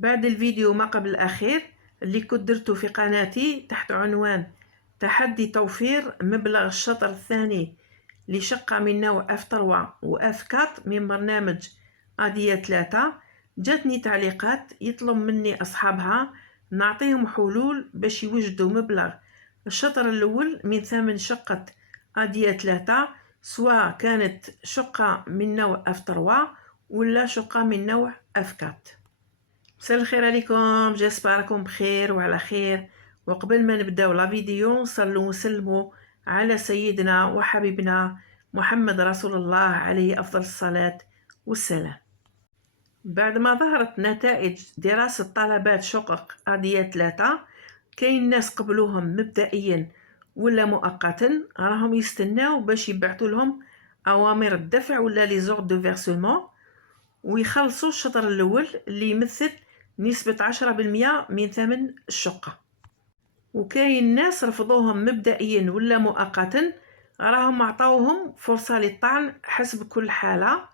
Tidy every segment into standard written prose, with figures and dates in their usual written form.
بعد الفيديو ما قبل الأخير اللي كنت درته في قناتي تحت عنوان تحدي توفير مبلغ الشطر الثاني لشقة من نوع F3 و F4 من برنامج ADIA 3، جاتني تعليقات يطلب مني أصحابها نعطيهم حلول باش يوجدوا مبلغ الشطر الأول من ثمن شقة ADIA 3، سواء كانت شقة من نوع F3 ولا شقة من نوع F4. مساء الخير عليكم، جاسباركم بخير وعلى خير. وقبل ما نبداو لا فيديو صلوا وسلموا على سيدنا وحبيبنا محمد رسول الله عليه أفضل الصلاة والسلام. بعد ما ظهرت نتائج دراسة طلبات شقق ADIA 3، كاين ناس قبلوهم مبدئيا ولا مؤقتا راهم يستناو باش يبعثوا لهم أوامر الدفع ولا لي زور دو فيرسمون ويخلصوا الشطر الأول اللي يمثل نسبة 10% من ثمن الشقة. وكاين ناس رفضوهم مبدئيا ولا مؤقتا راهم عطاوهم فرصة للطعن حسب كل حالة،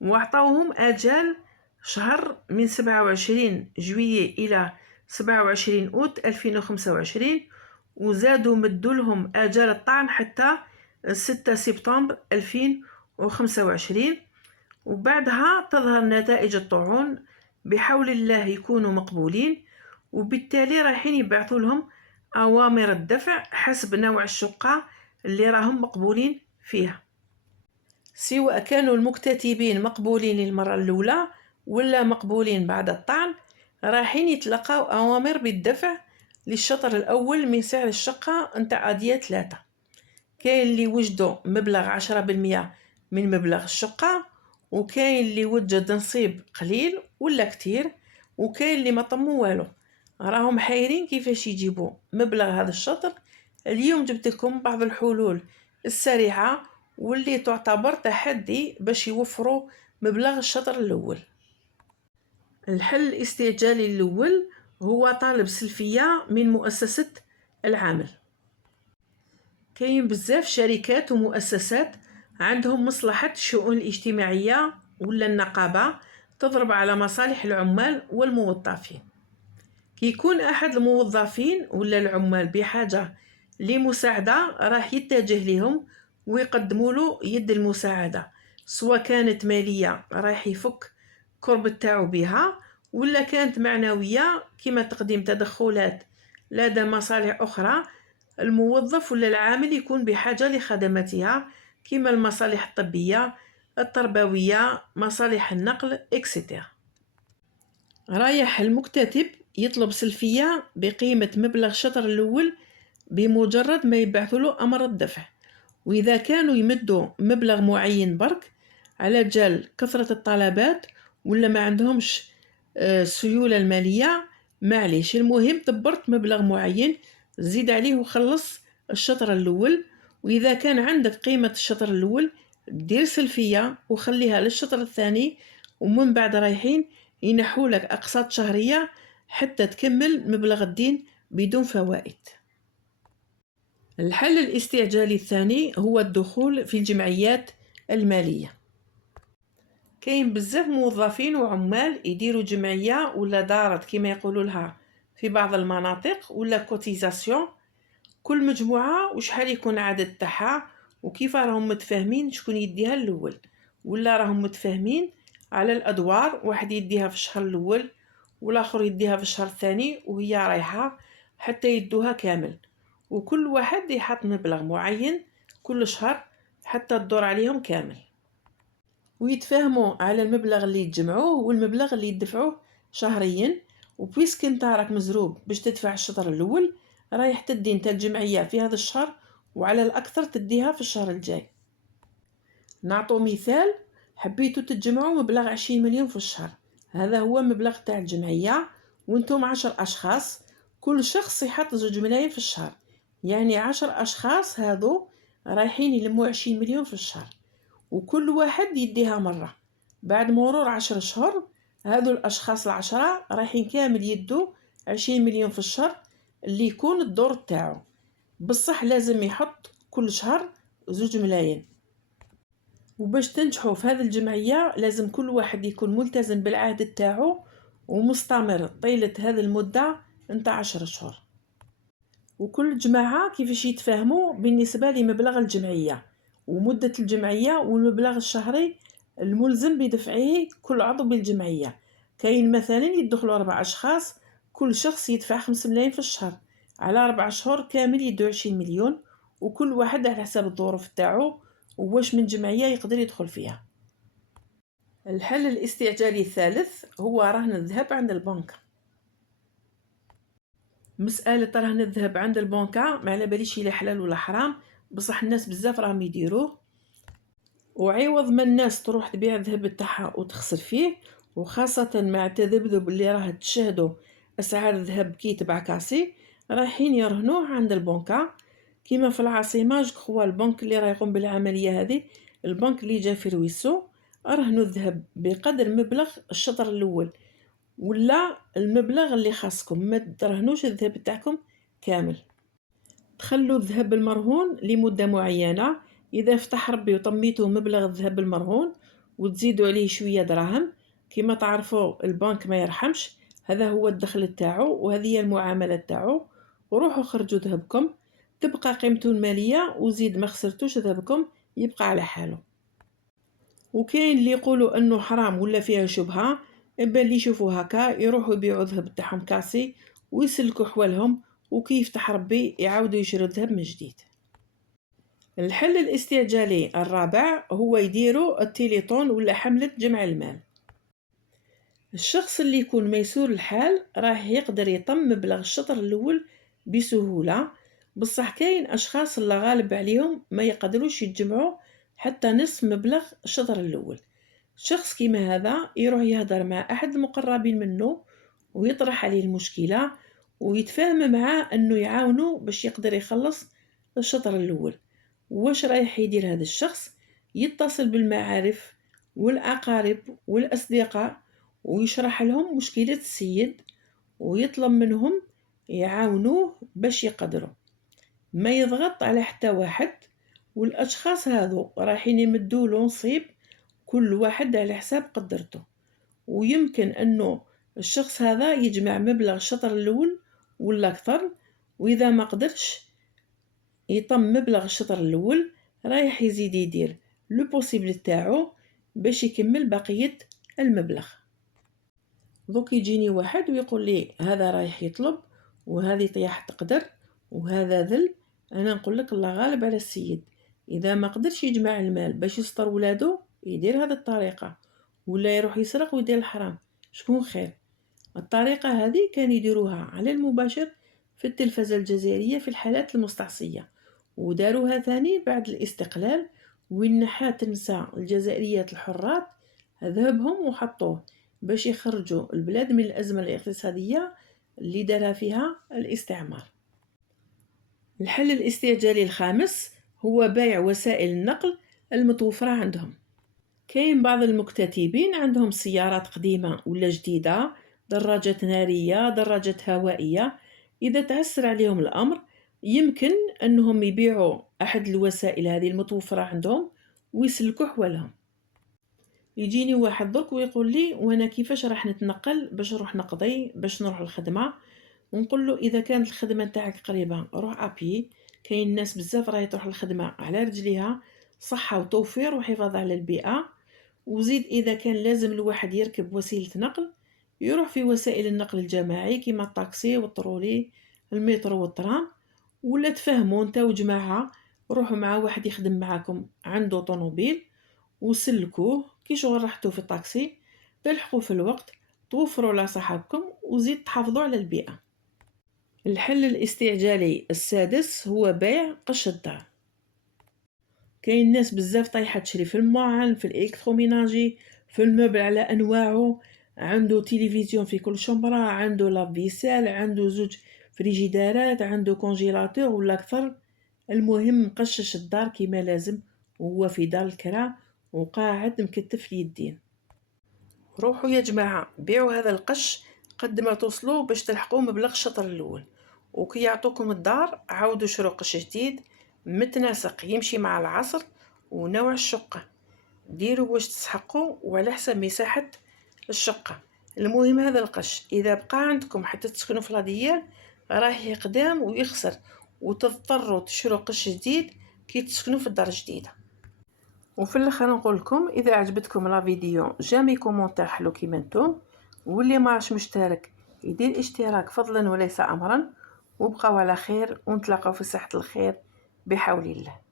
وعطاوهم أجال شهر من 27 جويي إلى 27 أوت 2025، وزادوا مدوا لهم أجال الطعن حتى 6 سبتمبر 2025. وبعدها تظهر نتائج الطعون بحول الله يكونوا مقبولين، وبالتالي رايحين يبعثوا لهم أوامر الدفع حسب نوع الشقة اللي راهم مقبولين فيها، سواء كانوا المكتتبين مقبولين للمرة الأولى ولا مقبولين بعد الطعن، رايحين يتلقاو أوامر بالدفع للشطر الأول من سعر الشقة نتاع ADIA 3. كاين اللي وجدوا مبلغ 10% من مبلغ الشقة، وكاين اللي وجد نصيب قليل ولا كتير، وكاين اللي ما طمو والو، راهم حايرين كيفاش يجيبوا مبلغ هذا الشطر. اليوم جبت لكم بعض الحلول السريعة واللي تعتبر تحدي باش يوفروا مبلغ الشطر الأول. الحل الاستعجالي الأول هو طالب سلفية من مؤسسة العمل. كاين بزاف شركات ومؤسسات عندهم مصلحة الشؤون الاجتماعية ولا النقابة تضرب على مصالح العمال والموظفين. كيكون أحد الموظفين ولا العمال بحاجة لمساعدة راح يتجه لهم ويقدموا له يد المساعدة، سواء كانت مالية راح يفك كرب تاعو بها، ولا كانت معنوية كما تقديم تدخلات لدى مصالح أخرى الموظف ولا العامل يكون بحاجة لخدماتها، كما المصالح الطبية التربوية مصالح النقل إكسترا. رايح المكتتب يطلب سلفية بقيمة مبلغ الشطر الأول بمجرد ما يبعثوا له أمر الدفع، وإذا كانوا يمدوا مبلغ معين برك على جال كثرة الطلبات ولا ما عندهمش السيولة المالية، معليش، المهم دبرت مبلغ معين زيد عليه وخلص الشطر الأول. وإذا كان عندك قيمة الشطر الأول دير سلفية وخليها للشطر الثاني، ومن بعد رايحين ينحولك أقساط شهرية حتى تكمل مبلغ الدين بدون فوائد. الحل الاستعجالي الثاني هو الدخول في الجمعيات المالية. كاين بزاف موظفين وعمال يديروا جمعية ولا دارت كما يقولوا لها في بعض المناطق ولا كوتيزاسيون، كل مجموعة وشحال يكون عدد تاعها وكيف راهم متفاهمين شكون يديها الأول، ولا راهم متفاهمين على الأدوار، واحد يديها في الشهر الأول والآخر يديها في الشهر الثاني وهي رايحة حتى يدوها كامل، وكل واحد يحط مبلغ معين كل شهر حتى تدور عليهم كامل، ويتفاهموا على المبلغ اللي يتجمعوه والمبلغ اللي يدفعوه شهريا. وبويسك انت راك مزروب باش تدفع الشطر الأول، رايح تدي انت الجمعية في هذا الشهر وعلى الأكثر تديها في الشهر الجاي. نعطو مثال، حبيتوا تتجمعوا مبلغ 20 مليون في الشهر، هذا هو مبلغ تاع الجمعية، وانتم 10 أشخاص، كل شخص يحط 2 ملايين في الشهر، يعني 10 أشخاص هذو رايحين يلموا 20 مليون في الشهر، وكل واحد يديها مرة. بعد مرور 10 شهور هذو الأشخاص 10 رايحين كامل يدوا 20 مليون في الشهر اللي يكون الدور تاعو، بصح لازم يحط كل شهر 2 ملايين. وباش تنجحوا في هذه الجمعية لازم كل واحد يكون ملتزم بالعهد تاعو ومستمر طيلة هذه المدة نتاع 10 شهور. وكل جماعة كيفاش يتفاهموا بالنسبة لمبلغ الجمعية ومدة الجمعية والمبلغ الشهري الملزم بدفعه كل عضو بالجمعية. كاين مثلا يدخلوا 4 أشخاص، كل شخص يدفع 5 ملايين في الشهر، على 4 شهور كامل يدو 20 مليون، وكل واحد على حسب الظروف تاعو وواش من جمعية يقدر يدخل فيها. الحل الاستعجالي الثالث هو رهن الذهب عند البنك. مسألة رهن الذهب عند البنكة ما على باليش إلا حلال ولا حرام، بصح الناس بزاف راهم يديروه، وعوض ما الناس تروح تبيع الذهب تاعها وتخسر فيه، وخاصة مع التذبذب اللي راه تشاهدوا أسعار الذهب كي تبعكاسي، رايحين يرهنوه عند البنكة. كيما في العاصمة هو البنك اللي راه يقوم بالعملية هذه، البنك اللي جا في رويسو، رهنوا الذهب بقدر مبلغ الشطر الأول ولا المبلغ اللي خاصكم، ما ترهنوش الذهب تاعكم كامل. تخلوا الذهب المرهون لمدة معينة، إذا فتح ربي وطميتوا مبلغ الذهب المرهون وتزيدوا عليه شوية دراهم، كما تعرفوا البنك ما يرحمش، هذا هو الدخل تاعو وهذه هي المعاملة تاعو. وروحوا خرجوا ذهبكم، تبقى قيمته المالية وزيد ما خسرتوش ذهبكم، يبقى على حاله. وكاين اللي يقولوا انه حرام ولا فيها شبهة، إبا اللي يشوفوا هكا يروحوا يبيعوا الذهب تاعهم كاسي ويسلكوا حوالهم، وكي يفتح ربي يعاودوا يشروا الذهب من جديد. الحل الاستعجالي الرابع هو يديروا التيليطون ولا حملة جمع المال. الشخص اللي يكون ميسور الحال راح يقدر يطم مبلغ الشطر الأول بسهولة، بصح كاين أشخاص اللي غالب عليهم ما يقدروش يتجمعوا حتى نصف مبلغ الشطر الأول. شخص كيما هذا يروح يهدر مع أحد المقربين منه ويطرح عليه المشكلة ويتفاهم معاه أنه يعاونه باش يقدر يخلص الشطر الأول. واش رايح يدير هذا الشخص؟ يتصل بالمعارف والأقارب والأصدقاء ويشرح لهم مشكلة السيد ويطلب منهم يعاونوه باش يقدروا، ما يضغط على حتى واحد، والأشخاص هذو رايحين يمدوا نصيب كل واحد على حساب قدرته. ويمكن أنه الشخص هذا يجمع مبلغ الشطر الأول ولا أكثر، وإذا ما قدرش يطم مبلغ الشطر الأول رايح يزيد يدير لو بوسيبل تاعو باش يكمل بقية المبلغ. دوك يجيني واحد ويقول لي هذا رايح يطلب وهذه طياح تقدر وهذا ذل، أنا نقول لك الله غالب على السيد، إذا ما قدرش يجمع المال باش يستر ولادو يدير هذه الطريقة ولا يروح يسرق ويدير الحرام، شكون خير؟ الطريقة هذه كان يديروها على المباشر في التلفزة الجزائرية في الحالات المستعصية، وداروها ثاني بعد الاستقلال وين نحات النساء الجزائريات الحرات ذهبهم وحطوه باش يخرجوا البلاد من الأزمة الاقتصادية اللي دارها فيها الاستعمار. الحل الاستعجالي الخامس هو بيع وسائل النقل المتوفرة عندهم. كاين بعض المكتتبين عندهم سيارات قديمة ولا جديدة، دراجات نارية، دراجات هوائية، إذا تعسر عليهم الأمر يمكن أنهم يبيعوا أحد الوسائل هذه المتوفرة عندهم ويسلكوا حوالهم. يجيني واحد درك ويقول لي وانا كيفاش راح نتنقل باش نروح نقضي باش نروح الخدمة، ونقول له إذا كانت الخدمة تاعك قريبة روح أبي، كاين ناس بزاف راهي تروح الخدمة على رجليها، صحة وتوفير وحفاظ على البيئة. وزيد إذا كان لازم الواحد يركب وسيلة نقل يروح في وسائل النقل الجماعي كيما الطاكسي والطرولي المترو والترام، ولا تفهموا انت وجماعة روحوا مع واحد يخدم معاكم عنده طوموبيل وسلكوه كي شغل رحتوا في الطاكسي، تلحقوا في الوقت، توفروا على صحابكم وزيد تحافظوا على البيئة. الحل الاستعجالي السادس هو بيع قش الدار. كاين ناس بزاف طايحة تشري في المعن، في الإلكتروميناجي، في الموبل على أنواعه، عنده تلفزيون في كل شمبرة، عنده لافيسال، عنده زوج فريجيدارات، عنده كونجيلاتور ولا أكثر، المهم مقشش الدار كيما لازم وهو في دار الكرا وقاعد مكتف اليدين. روحوا يا جماعة بيعوا هذا القش قد ما توصلوا باش تلحقوا مبلغ الشطر الأول، وكي يعطوكم الدار عاودوا شروا قش جديد متناسق يمشي مع العصر ونوع الشقة، ديروا واش تسحقوا وعلى حسب مساحة الشقة. المهم هذا القش اذا بقى عندكم حتى تسكنوا في لاديال راه يقدام ويخسر وتضطروا تشروا قش جديد كي تسكنوا في الدار الجديده. وفي الاخر نقول لكم اذا عجبتكم لا فيديو جامي كومونتير حلو كيما نتوما، واللي ما راش مشترك يدير اشتراك فضلا وليس امرا، وبقاو على خير ونتلاقاو في صحه الخير بحول الله.